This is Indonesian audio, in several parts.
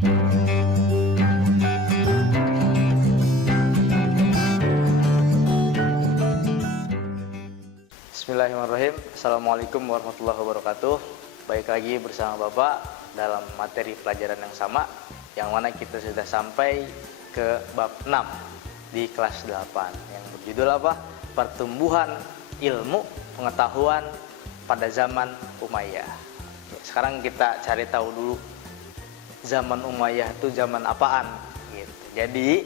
Bismillahirrahmanirrahim. Assalamualaikum warahmatullahi wabarakatuh. Baik lagi bersama Bapak dalam materi pelajaran yang sama, yang mana kita sudah sampai ke bab 6 di kelas 8 yang berjudul apa? Pertumbuhan ilmu pengetahuan pada zaman Umayyah. Sekarang kita cari tahu dulu zaman Umayyah itu zaman apaan gitu. Jadi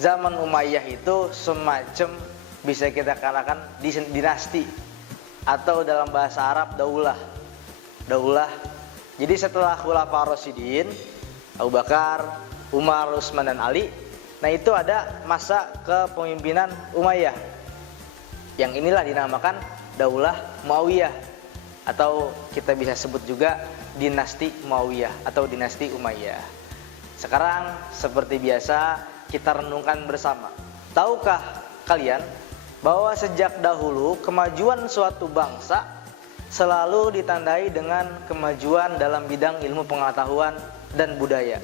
zaman Umayyah itu semacam bisa kita katakan dinasti atau dalam bahasa Arab daulah. Jadi setelah Khulafaur Rasyidin, Abu Bakar, Umar, Utsman dan Ali, nah itu ada masa kepemimpinan Umayyah. Yang inilah dinamakan Daulah Muawiyah, atau kita bisa sebut juga dinasti Muawiyah atau dinasti Umayyah. Sekarang seperti biasa kita renungkan bersama. Tahukah kalian bahwa sejak dahulu kemajuan suatu bangsa selalu ditandai dengan kemajuan dalam bidang ilmu pengetahuan dan budaya.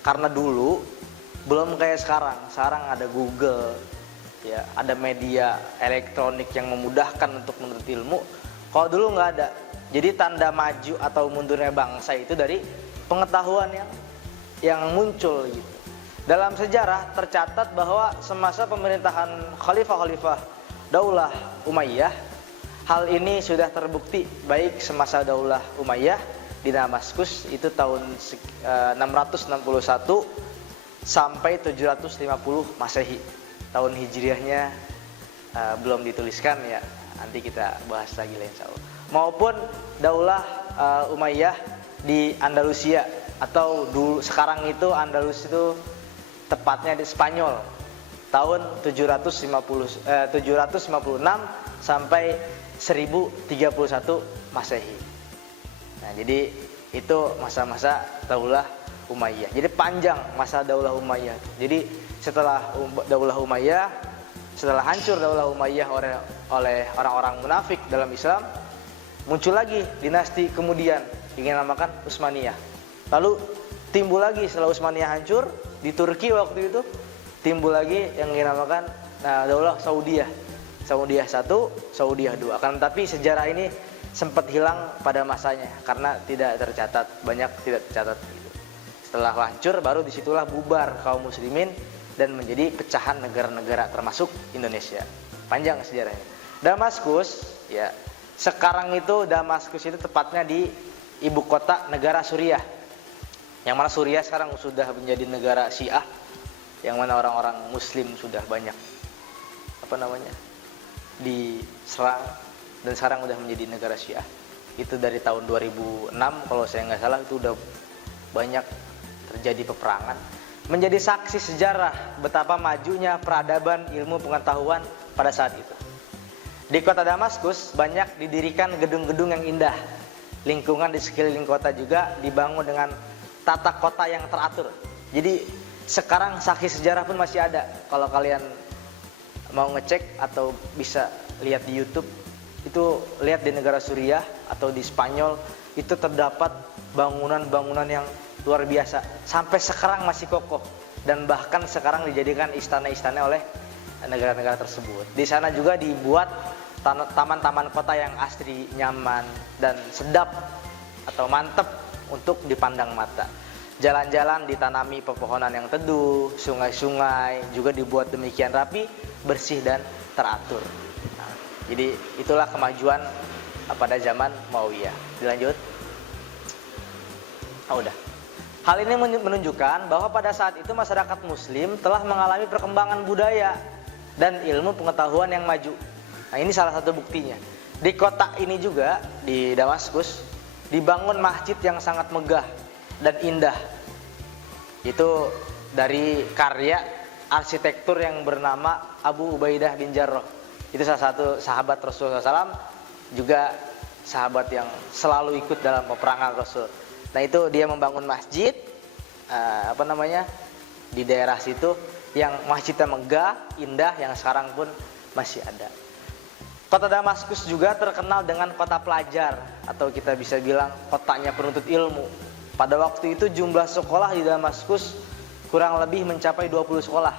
Karena dulu belum kayak sekarang ada Google, ya, ada media elektronik yang memudahkan untuk menuntut ilmu. Kalau dulu nggak ada. Jadi tanda maju atau mundurnya bangsa itu dari pengetahuan yang muncul gitu. Dalam sejarah tercatat bahwa semasa pemerintahan khalifah Daulah Umayyah, hal ini sudah terbukti baik semasa Daulah Umayyah di Damaskus itu tahun 661 sampai 750 Masehi. Tahun Hijriahnya belum dituliskan ya, nanti kita bahas lagi insyaallah. Maupun Daulah Umayyah di Andalusia, atau dulu sekarang itu Andalus itu tepatnya di Spanyol, tahun 756 sampai 1031 Masehi. Nah, jadi itu masa-masa Daulah Umayyah. Jadi panjang masa Daulah Umayyah. Jadi setelah Daulah Umayyah, setelah hancur Daulah Umayyah oleh orang-orang munafik dalam Islam, muncul lagi dinasti kemudian yang dinamakan Utsmaniyah. Lalu timbul lagi setelah Utsmaniyah hancur di Turki waktu itu, timbul lagi yang dinamakan Daulah Saudiyah. Saudiyah 1, Saudiyah 2. Akan tetapi sejarah ini sempat hilang pada masanya karena tidak tercatat, banyak tidak tercatat gitu. Setelah hancur baru disitulah bubar kaum muslimin dan menjadi pecahan negara-negara termasuk Indonesia. Panjang sejarahnya. Damaskus, ya. Sekarang itu Damaskus itu tepatnya di ibu kota negara Suriah. Yang mana Suriah sekarang sudah menjadi negara Syiah, yang mana orang-orang muslim sudah banyak diserang dan sekarang udah menjadi negara Syiah. Itu dari tahun 2006 kalau saya nggak salah, itu udah banyak terjadi peperangan. Menjadi saksi sejarah betapa majunya peradaban ilmu pengetahuan pada saat itu. Di kota Damaskus banyak didirikan gedung-gedung yang indah. Lingkungan di sekeliling kota juga dibangun dengan tata kota yang teratur. Jadi sekarang saksi sejarah pun masih ada. Kalau kalian mau ngecek atau bisa lihat di YouTube, itu lihat di negara Suriah atau di Spanyol, itu terdapat bangunan-bangunan yang luar biasa. Sampai sekarang masih kokoh dan bahkan sekarang dijadikan istana-istana oleh negara-negara tersebut. Di sana juga dibuat taman-taman kota yang asri, nyaman dan sedap atau mantep untuk dipandang mata. Jalan-jalan ditanami pepohonan yang teduh, sungai-sungai juga dibuat demikian rapi, bersih dan teratur. Nah, jadi itulah kemajuan pada zaman Muawiyah. Dilanjut. Udah. Hal ini menunjukkan bahwa pada saat itu masyarakat muslim telah mengalami perkembangan budaya dan ilmu pengetahuan yang maju. Nah, ini salah satu buktinya. Di kota ini juga, di Damaskus, dibangun masjid yang sangat megah dan indah. Itu dari karya arsitektur yang bernama Abu Ubaidah bin Jarrah. Itu salah satu sahabat Rasulullah SAW, juga sahabat yang selalu ikut dalam peperangan Rasul. Nah, itu dia membangun masjid di daerah situ, yang masjidnya megah, indah, yang sekarang pun masih ada. Kota Damaskus juga terkenal dengan kota pelajar, atau kita bisa bilang kotanya penuntut ilmu. Pada waktu itu jumlah sekolah di Damaskus kurang lebih mencapai 20 sekolah.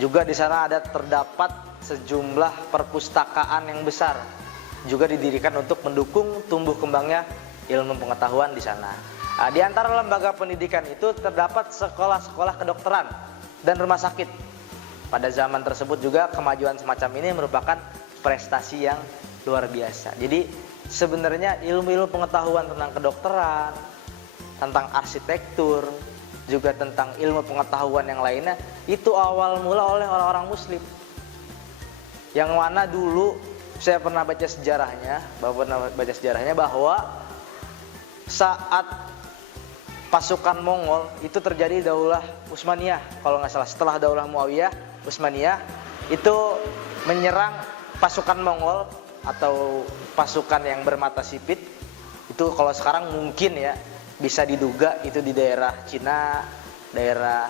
Juga di sana ada terdapat sejumlah perpustakaan yang besar. Juga didirikan untuk mendukung tumbuh kembangnya ilmu pengetahuan di sana. Nah, di antara lembaga pendidikan itu terdapat sekolah-sekolah kedokteran dan rumah sakit. Pada zaman tersebut juga kemajuan semacam ini merupakan prestasi yang luar biasa. Jadi sebenarnya ilmu-ilmu pengetahuan tentang kedokteran, tentang arsitektur, juga tentang ilmu pengetahuan yang lainnya itu awal mula oleh orang-orang muslim. Yang mana dulu saya pernah baca sejarahnya, bahwa saat pasukan Mongol itu terjadi Daulah Utsmaniyah, kalau nggak salah setelah Daulah Muawiyah, Utsmaniyah itu menyerang pasukan Mongol atau pasukan yang bermata sipit. Itu kalau sekarang mungkin ya bisa diduga itu di daerah Cina, daerah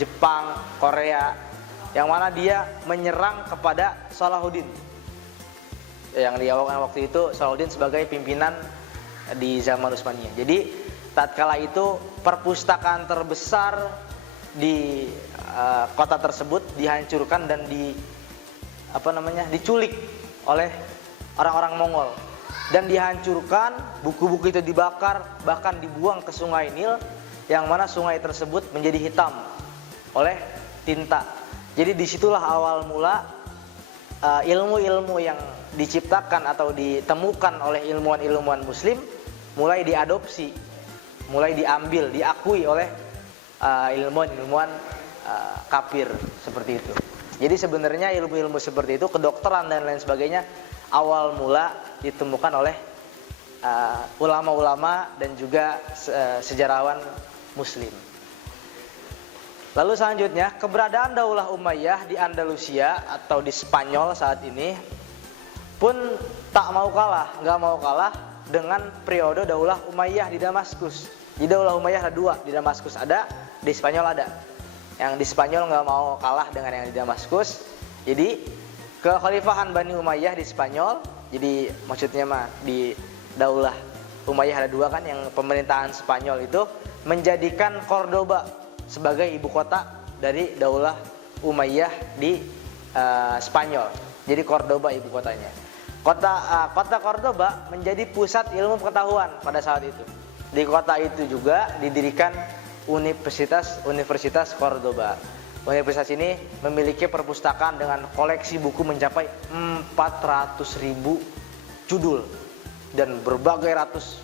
Jepang, Korea, yang mana dia menyerang kepada Salahuddin. Yang diawalkan waktu itu Salahuddin sebagai pimpinan di zaman Utsmaniyah. Jadi tatkala itu perpustakaan terbesar di kota tersebut dihancurkan dan diculik oleh orang-orang Mongol dan dihancurkan, buku-buku itu dibakar, bahkan dibuang ke Sungai Nil, yang mana sungai tersebut menjadi hitam oleh tinta. Jadi disitulah awal mula ilmu-ilmu yang diciptakan atau ditemukan oleh ilmuwan-ilmuwan muslim mulai diadopsi, mulai diambil, diakui oleh ilmuwan-ilmuwan kafir seperti itu. Jadi sebenarnya ilmu-ilmu seperti itu, kedokteran dan lain sebagainya, awal mula ditemukan oleh ulama-ulama dan juga sejarawan muslim. Lalu selanjutnya, keberadaan Daulah Umayyah di Andalusia atau di Spanyol saat ini pun nggak mau kalah dengan periode Daulah Umayyah di Damaskus. Di Daulah Umayyah ada dua, di Damaskus ada, di Spanyol ada. Yang di Spanyol nggak mau kalah dengan yang di Damaskus. Jadi kekhalifahan Bani Umayyah di Spanyol, jadi maksudnya di Daulah Umayyah ada dua kan, yang pemerintahan Spanyol itu menjadikan Cordoba sebagai ibu kota dari Daulah Umayyah di Spanyol. Jadi Cordoba ibu kotanya. Kota Cordoba menjadi pusat ilmu pengetahuan pada saat itu. Di kota itu juga didirikan Universitas Cordoba. Universitas ini memiliki perpustakaan dengan koleksi buku mencapai 400.000 judul dan berbagai ratus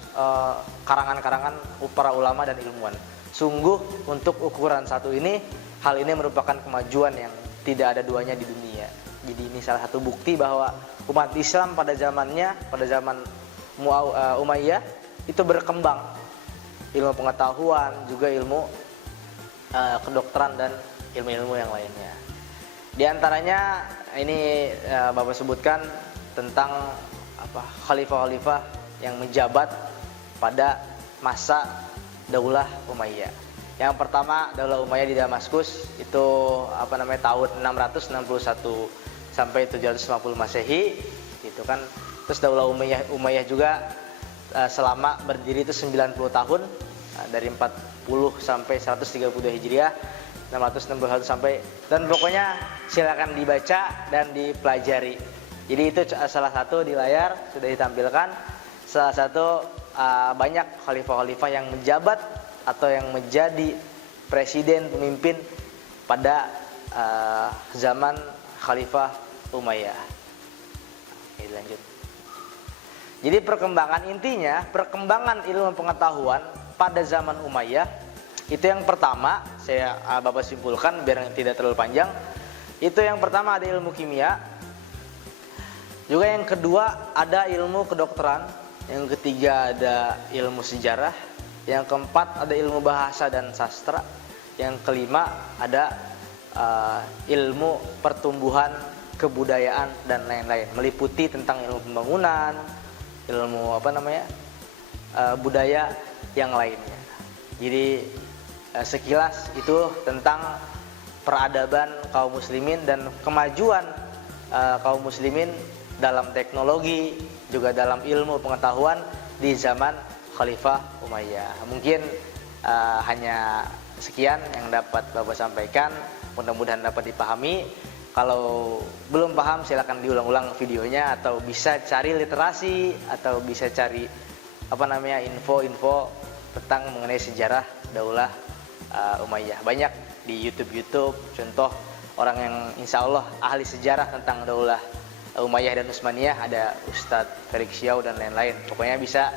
karangan-karangan para ulama dan ilmuwan. Sungguh untuk ukuran satu ini, hal ini merupakan kemajuan yang tidak ada duanya di dunia. Jadi ini salah satu bukti bahwa umat Islam pada zaman Umayyah itu berkembang, ilmu pengetahuan, juga ilmu kedokteran dan ilmu-ilmu yang lainnya. Di antaranya ini Bapak sebutkan tentang khalifah-khalifah yang menjabat pada masa Daulah Umayyah. Yang pertama Daulah Umayyah di Damaskus itu tahun 661 sampai 750 Masehi gitu kan. Terus Daulah Umayyah juga selama berdiri itu 90 tahun, dari 40 sampai 132 Hijriah, 661 sampai, dan pokoknya silakan dibaca dan dipelajari. Jadi itu salah satu di layar sudah ditampilkan, salah satu banyak khalifah-khalifah yang menjabat atau yang menjadi presiden pemimpin pada zaman Khalifah Umayyah. Oke, lanjut. Jadi perkembangan ilmu pengetahuan pada zaman Umayyah itu yang pertama saya Bapak simpulkan biar tidak terlalu panjang. Itu yang pertama ada ilmu kimia, juga yang kedua ada ilmu kedokteran, yang ketiga ada ilmu sejarah, yang keempat ada ilmu bahasa dan sastra, yang kelima ada ilmu pertumbuhan, kebudayaan dan lain-lain, meliputi tentang ilmu pembangunan, ilmu budaya yang lainnya. Jadi sekilas itu tentang peradaban kaum muslimin dan kemajuan kaum muslimin dalam teknologi, juga dalam ilmu pengetahuan di zaman Khalifah Umayyah. Mungkin hanya sekian yang dapat Bapak sampaikan, mudah-mudahan dapat dipahami. Kalau belum paham silakan diulang-ulang videonya, atau bisa cari literasi, atau bisa cari info-info tentang mengenai sejarah Daulah Umayyah. Banyak di YouTube, contoh orang yang insya Allah ahli sejarah tentang Daulah Umayyah dan Utsmaniyah, ada Ustadz Felix Xiao dan lain-lain. Pokoknya bisa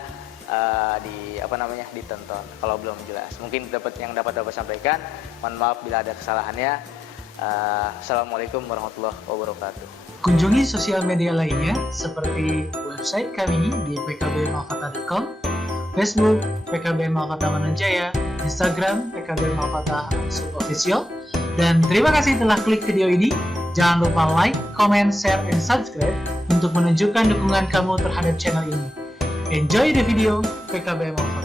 ditonton kalau belum jelas. Mungkin yang dapat Bapak sampaikan. Mohon maaf bila ada kesalahannya. Assalamualaikum warahmatullahi wabarakatuh. Kunjungi sosial media lainnya seperti website kami di pkbmalfata.com, Facebook PKB Malfata Manunjaya, Instagram PKB Malfata Official. Dan terima kasih telah klik video ini. Jangan lupa like, comment, share, dan subscribe untuk menunjukkan dukungan kamu terhadap channel ini. Enjoy the video PKB Malfata.